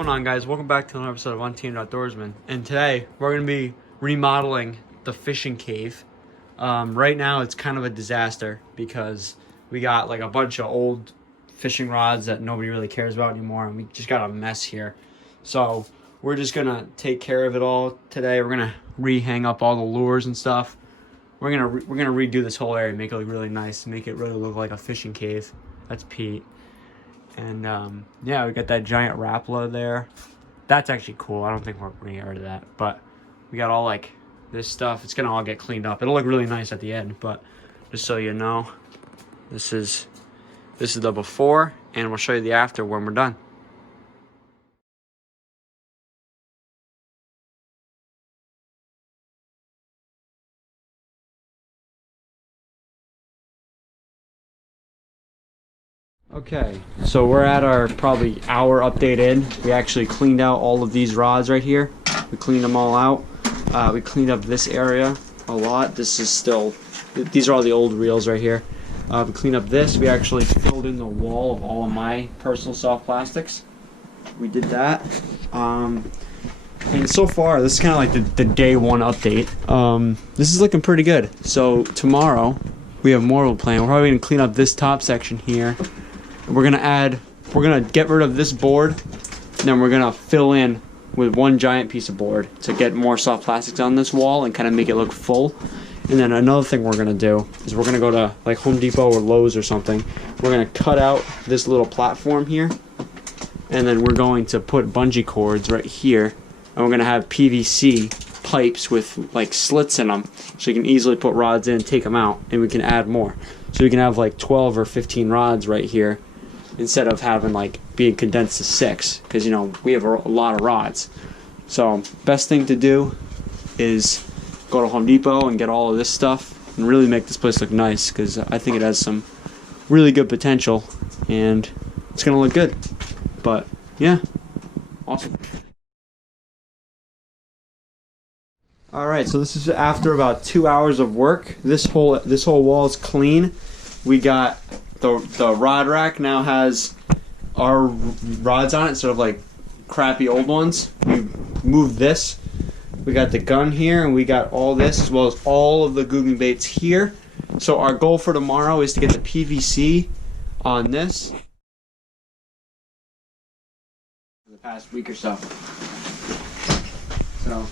going on, guys? Welcome back to another episode of Untamed Outdoorsman. And today we're going to be remodeling the fishing cave. Right now it's kind of a disaster because we got like a bunch of old fishing rods that nobody really cares about anymore, and we just got a mess here. So we're just going to take care of it all today. We're going to re-hang up all the lures and stuff. We're gonna redo this whole area, make it look really nice, make it really look like a fishing cave. That's Pete. And yeah, we got that giant Rapala there. That's actually cool. I don't think we're gonna get rid of that, but we got all like this stuff. It's gonna all get cleaned up. It'll look really nice at the end, but just so you know, this is the before, and we'll show you the after when we're done. Okay, so we're at our probably hour update in. We actually cleaned out all of these rods right here. We cleaned them all out. We cleaned up this area a lot. This is still, these are all the old reels right here. We cleaned up this. We actually filled in the wall of all of my personal soft plastics. We did that. And so far, this is kind of like the day one update. This is looking pretty good. So tomorrow, we have more of a plan. We're probably gonna clean up this top section here. We're gonna get rid of this board, and then we're gonna fill in with one giant piece of board to get more soft plastics on this wall and kind of make it look full. And then another thing we're gonna do is we're gonna go to like Home Depot or Lowe's or something. We're gonna cut out this little platform here, and then we're going to put bungee cords right here, and we're gonna have PVC pipes with like slits in them, so you can easily put rods in and take them out, and we can add more. So we can have like 12 or 15 rods right here, instead of having like being condensed to 6, because you know we have a lot of rods. So best thing to do is go to Home Depot and get all of this stuff and really make this place look nice, because I think it has some really good potential and it's gonna look good. But yeah, awesome. Alright, so this is after about 2 hours of work. This whole wall is clean. We got the rod rack now has our rods on it instead of like crappy old ones. We moved this. We got the gun here, and we got all this as well as all of the googling baits here. So our goal for tomorrow is to get the PVC on this. For the past week or so. So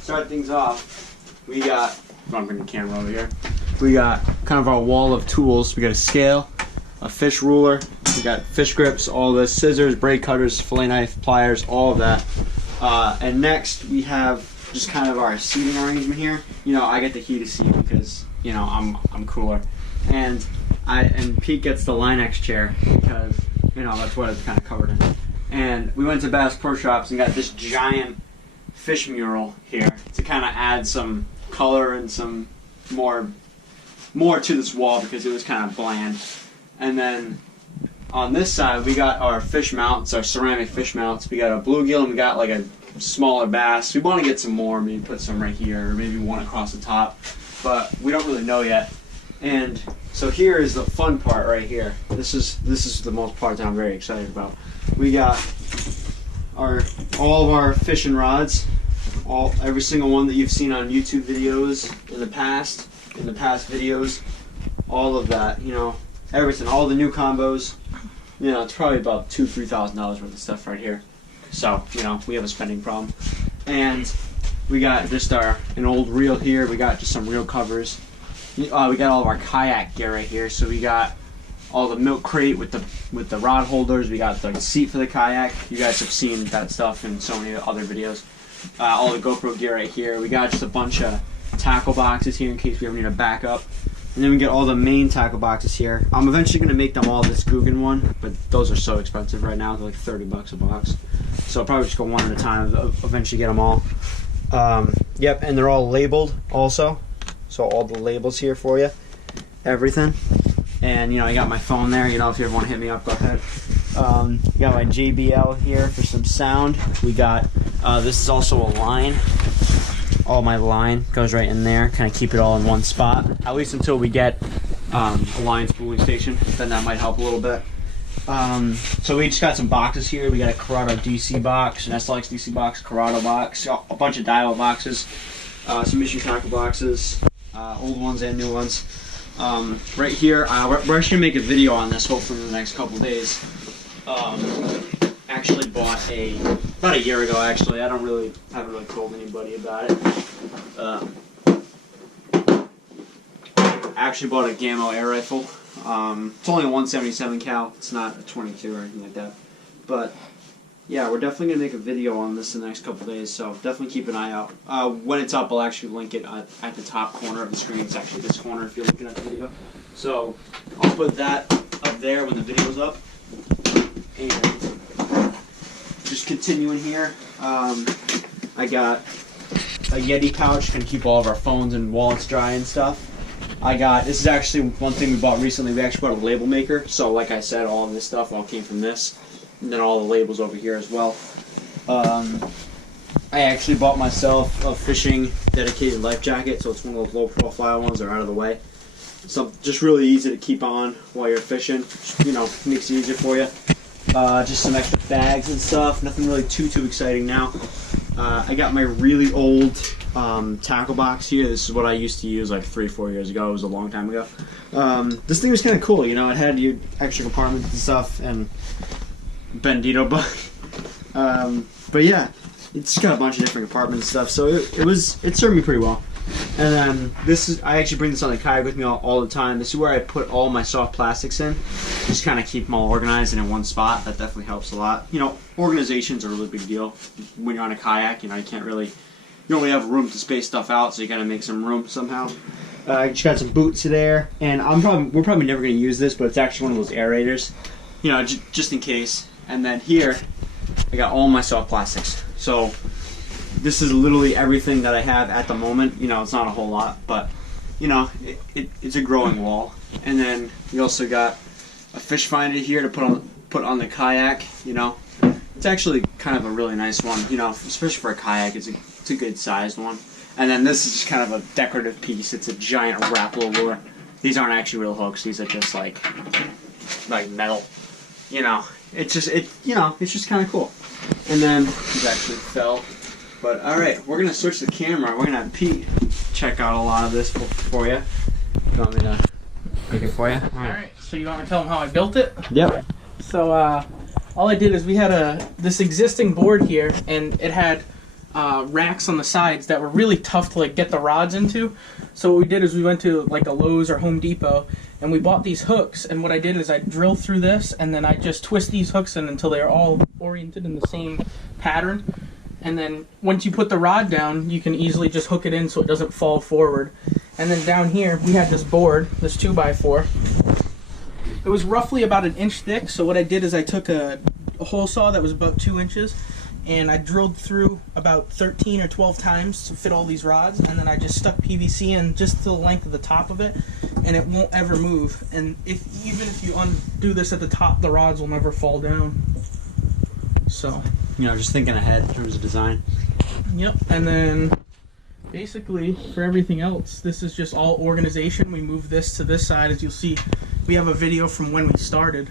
start things off. We got, I'm bringing the camera over here. We got kind of our wall of tools. We got a scale, a fish ruler, we got fish grips, all this, scissors, braid cutters, fillet knife, pliers, all of that. And next we have just kind of our seating arrangement here. You know, I get the heated seat because you know I'm cooler, and Pete gets the Line-X chair because you know that's what it's kind of covered in. And we went to Bass Pro Shops and got this giant fish mural here to kind of add some color and some more to this wall because it was kind of bland. And then on this side we got our fish mounts, our ceramic fish mounts. We got a bluegill and we got like a smaller bass. We want to get some more, maybe put some right here or maybe one across the top, but we don't really know yet. And so here is the fun part right here. This is the most part that I'm very excited about. We got all of our fishing rods, every single one that you've seen on YouTube videos in the past videos, all of that, you know, everything, all the new combos. You know, it's probably about $2,000–3,000 worth of stuff right here. So, you know, we have a spending problem. And we got just an old reel here. We got just some reel covers. We got all of our kayak gear right here. So we got all the milk crate with the rod holders. We got the seat for the kayak. You guys have seen that stuff in so many other videos. All the GoPro gear right here. We got just a bunch of tackle boxes here in case we ever need a backup. And then we get all the main tackle boxes here. I'm eventually going to make them all this Guggen one, but those are so expensive right now. They're like $30 a box. So I'll probably just go one at a time, eventually get them all. Yep, and they're all labeled also. So all the labels here for you. Everything. And, you know, I got my phone there. You know, if you ever want to hit me up, go ahead. Got my JBL here for some sound. We got, this is also a line. All my line goes right in there, kind of keep it all in one spot, at least until we get a line spooling station. Then that might help a little bit. So we just got some boxes here. We got a Corrado DC box, an SLX DC box, Corrado box, a bunch of Daiwa boxes, some Mission Tackle boxes, old ones and new ones. Right here, we're actually gonna make a video on this hopefully in the next couple of days. Actually bought about a year ago. Actually, I haven't really told anybody about it. I actually bought a Gammo air rifle. It's only a 177 cal. It's not a 22 or anything like that. But yeah, we're definitely gonna make a video on this in the next couple of days. So definitely keep an eye out. When it's up, I'll actually link it at the top corner of the screen. It's actually this corner if you're looking at the video. So I'll put that up there when the video's up. And just continuing here, I got a Yeti pouch, can keep all of our phones and wallets dry and stuff. This is actually one thing we bought recently. We actually bought a label maker. So like I said, all of this stuff all came from this. And then all the labels over here as well. I actually bought myself a fishing dedicated life jacket. So it's one of those low profile ones that are out of the way. So just really easy to keep on while you're fishing. You know, makes it easier for you. Just some extra bags and stuff. Nothing really too exciting now. I got my really old tackle box here. This is what I used to use like 3-4 years ago. It was a long time ago. This thing was kind of cool. You know, it had your extra compartments and stuff and Bandito but yeah, it's got a bunch of different compartments and stuff. So it served me pretty well. And then I actually bring this on the kayak with me all the time. This is where I put all my soft plastics in. Just kind of keep them all organized and in one spot. That definitely helps a lot. You know, organization's a really big deal. When you're on a kayak, you know, you don't really have room to space stuff out, so you gotta make some room somehow. I just got some boots there, and we're probably never gonna use this, but it's actually one of those aerators. You know, just in case. And then here, I got all my soft plastics. So this is literally everything that I have at the moment. You know, it's not a whole lot, but you know, it's a growing wall. And then we also got a fish finder here to put on the kayak. You know, it's actually kind of a really nice one. You know, especially for a kayak, it's a good sized one. And then this is just kind of a decorative piece. It's a giant Rapala lure. These aren't actually real hooks. These are just like metal. You know, it's just kind of cool. And then these actually fell. But alright, we're going to switch the camera. We're going to have Pete check out a lot of this for you. You want me to make it for you? Alright, so you want me to tell them how I built it? Yep. So all I did is we had this existing board here, and it had racks on the sides that were really tough to like get the rods into. So what we did is we went to like a Lowe's or Home Depot, and we bought these hooks. And what I did is I drilled through this, and then I just twist these hooks in until they're all oriented in the same pattern. And then once you put the rod down, you can easily just hook it in so it doesn't fall forward. And then down here, we had this board, this 2x4. It was roughly about 1 inch thick, so what I did is I took a hole saw that was about 2 inches, and I drilled through about 13 or 12 times to fit all these rods, and then I just stuck PVC in just to the length of the top of it, and it won't ever move. And even if you undo this at the top, the rods will never fall down. So, you know, just thinking ahead in terms of design. Yep, and then basically for everything else, this is just all organization. We move this to this side. As you'll see, we have a video from when we started.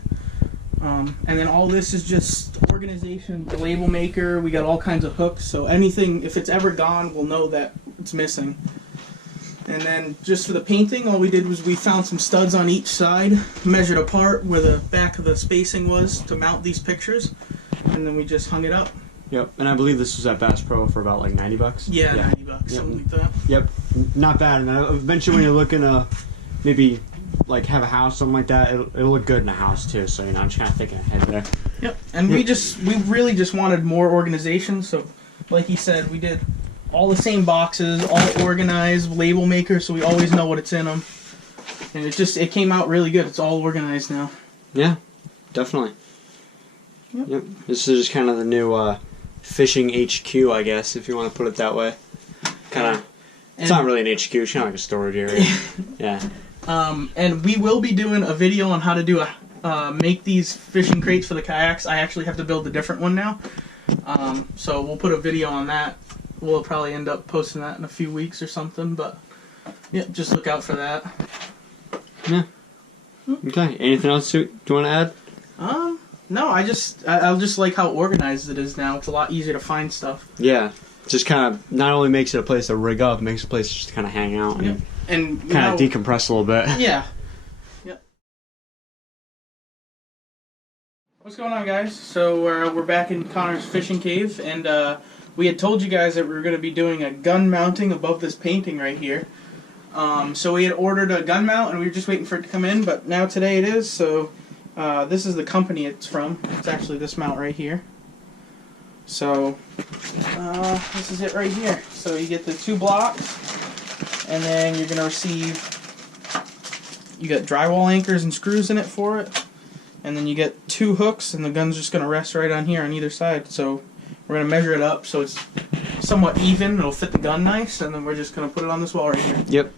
And then all this is just organization, the label maker. We got all kinds of hooks, so anything, if it's ever gone, we'll know that it's missing. And then just for the painting, all we did was we found some studs on each side, measured apart where the back of the spacing was to mount these pictures, and then we just hung it up. Yep, and I believe this was at Bass Pro for about like 90 bucks. Yeah, yeah. 90 bucks, something like that. Yep, not bad. And eventually when you're looking to maybe like have a house, something like that, it'll look good in a house too. So, you know, I'm just kind of thinking ahead there. Yep, and we really just wanted more organization. So, like he said, we did all the same boxes, all organized, label makers, so we always know what it's in them. And it came out really good. It's all organized now. Yeah, definitely. Yep. This is just kind of the new fishing HQ, I guess, if you want to put it that way. Kind of. It's not really an HQ. It's kind of like a storage area. Yeah. And we will be doing a video on how to do make these fishing crates for the kayaks. I actually have to build a different one now. So we'll put a video on that. We'll probably end up posting that in a few weeks or something, but yeah, just look out for that. Yeah. Okay. Anything else you want to add? No, I just like how organized it is now. It's a lot easier to find stuff. Yeah, just kind of not only makes it a place to rig up, it makes it a place just to kind of hang out and kind of decompress a little bit. Yeah. Yep. What's going on, guys? So we're back in Connor's fishing cave, and we had told you guys that we were going to be doing a gun mounting above this painting right here. So we had ordered a gun mount, and we were just waiting for it to come in, but now today it is, so this is the company it's from. It's actually this mount right here. So this is it right here. So you get the 2 blocks, and then you're going to receive, you got drywall anchors and screws in it for it, and then you get 2 hooks, and the gun's just going to rest right on here on either side. So we're going to measure it up so it's somewhat even, it'll fit the gun nice, and then we're just going to put it on this wall right here. Yep.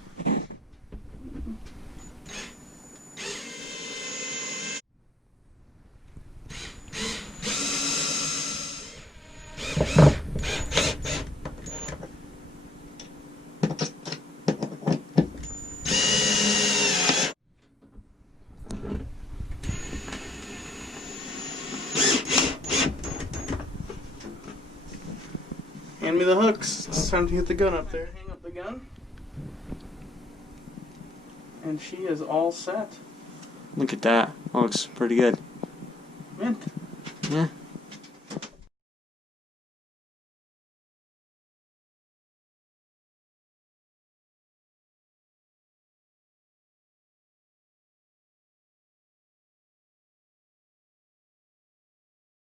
Hand me the hooks. It's time to get the gun up there. Hang up the gun. And she is all set. Look at that. Looks pretty good. Mint. Yeah.